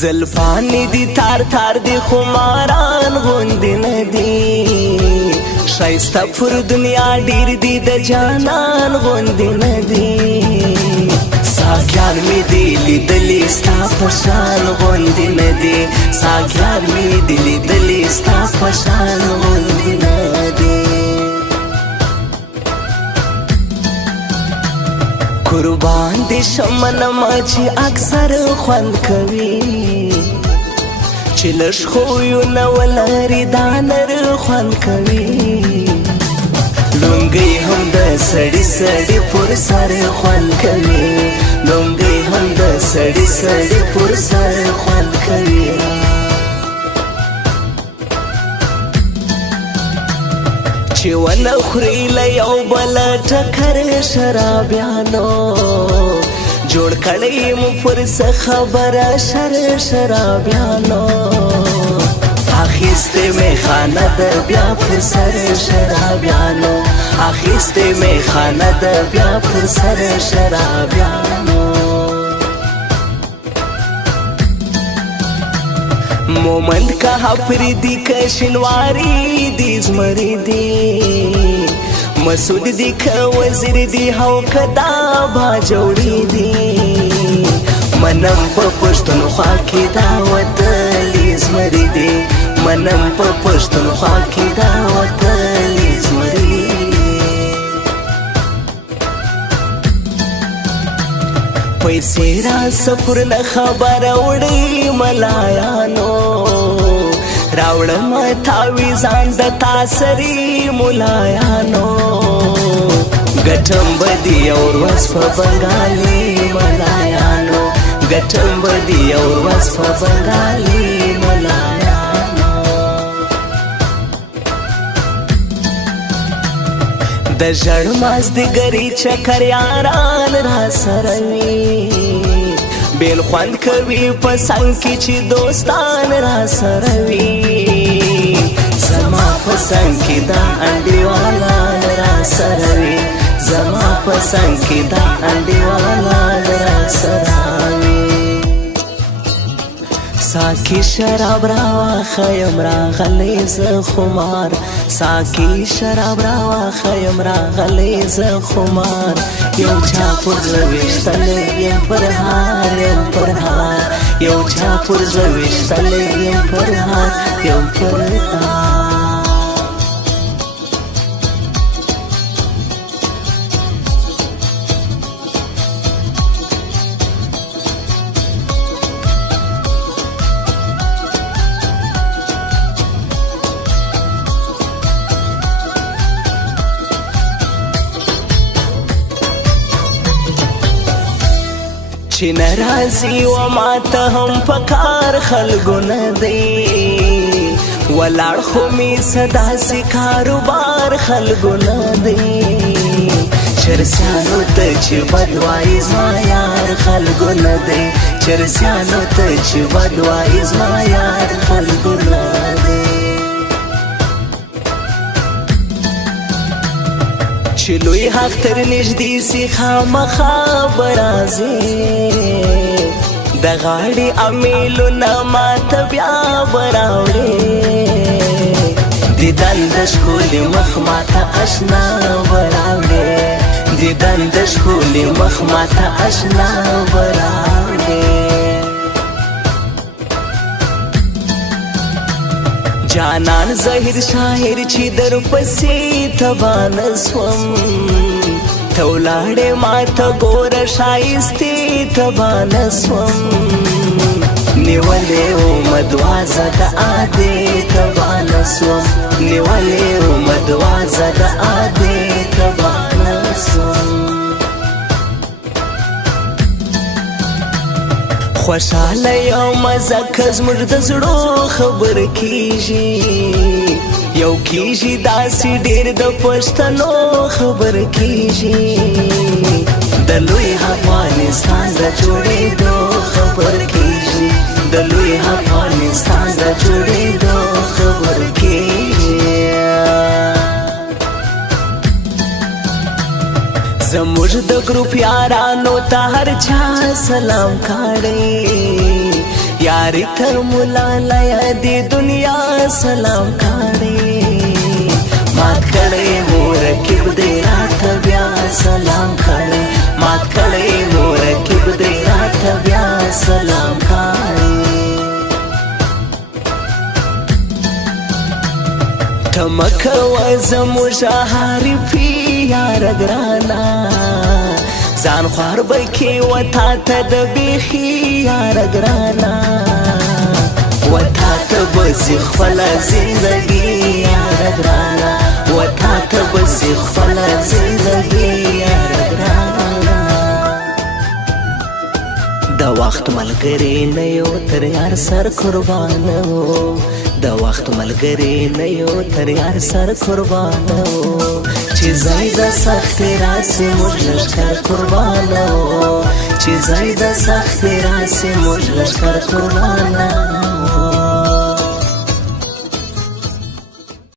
زلفانی دی تار تار دی خماران غوندی ندی شایسته پر دنیا ډیر دی د جانان غوندی ندی ساګیان می دی لیدلی ستا په شان غوندی ندی ساګیان می دی لیدلی ستا په شان غوندی ندی قربان دی شمنما چې اکثر خوند کوي چې لږ خویونه ولري دا نر خوند کوي لونګۍ هم د سړي سړي پر سر خوند کوي لونګۍ هم د سړي سړي پر سر خوند کوي چې ونه خوري له یو بل ټکر شرابیانو جوړ کړی مو پر څه خبره شرابیانو اخیسته می خانه د بیا پر سر شرابیانو اخیسته می خانه د بیا پر سر شرابیانو مومند کا پریدی کا شنواری دی زمری دی مسعود دی کا وزیر دی هو کدا با جوړی دی منم په پښتونخوا کې دا وتلی زمری دی منم په پښتونخوا کې دا وتلی زمری پیسې را سفر نه خبر وړي ملایانو راوړم تاویزان د تاسری ملایانو ګټم بدی اور وس په بنگالي ملایانو ګټم بدی اور وس په بنگالي ملایانو د ژړ مازدیګري چکر یاران را سره وي بیل خوند کوي په څنګ کې چې دوستان را سره وي زما په څنګ کې دا انډیوالان را سره وي زما په څنګ کې دا انډیوالان را سره وي ساکی شراب راواخیم راغلی زه خمار ساکی شراب راواخیم راغلی زه خمار یو چا پر زه ویشتلی یم پر هار یم پر هار یو چا پر زه ویشتلی یم پر هار یم پر هار چې ناراضي و ماته هم پکار خلکو نه دی ولاړ خو می صدا سي کاروبار خلکو نه دی چرسیانو ته چې بدوایي زما یار خلکو نه دی چرسیانو ته چې بدوایي زما یار خلکو نه دی چې لوی حق تر نږدې سي خامخا برازي د غاړې امیلونه ماته بیا براوړې دیدن د ښکلي مخ ماته اشنا براوړې دیدن د ښکلي مخ ماته اشنا براوړې جانان ظاهر شاعر چې در پسې تبان سوم تولاړې ماته ګور شایستې تبان سوم نیولې او مدوازه د عادې تبان سوم نیولې او مدوازه د عادې تبان سوم خوشاله یو مزه که زموږ د زړو خبر کیږي یو کیږي داسې ډېر د پښتنو خبر کیږي د لوی افغانستان د جوړېدو خبر کیږي د لوی افغانستان د جوړېدو خبر کیږي زموږ د ګروپ یارانو ته هر چا سلام کړی یاری تر مولا لیا دی دنیا سلام کړي مات کړي مرکب دی رات بیا سلام کړي مات کړي مرکب دی رات بیا سلام کړي تمکه وزموږ حریفي یار ګرانا ځان خوار بکې وتا ته د بیخي یار ګرانا وتا ته بسې خپله زندګي یار ګرانا وتا ته بسې خپله زندګي یار ګرانا د وخت ملګری نه یو تر یار سر قربانه د وخت ملګری نه یو تر یار سر قربانه چې ځای د سختې راسې موږ لښکر قربانه چې ځای د سختې راسې موږ لښکر قربانه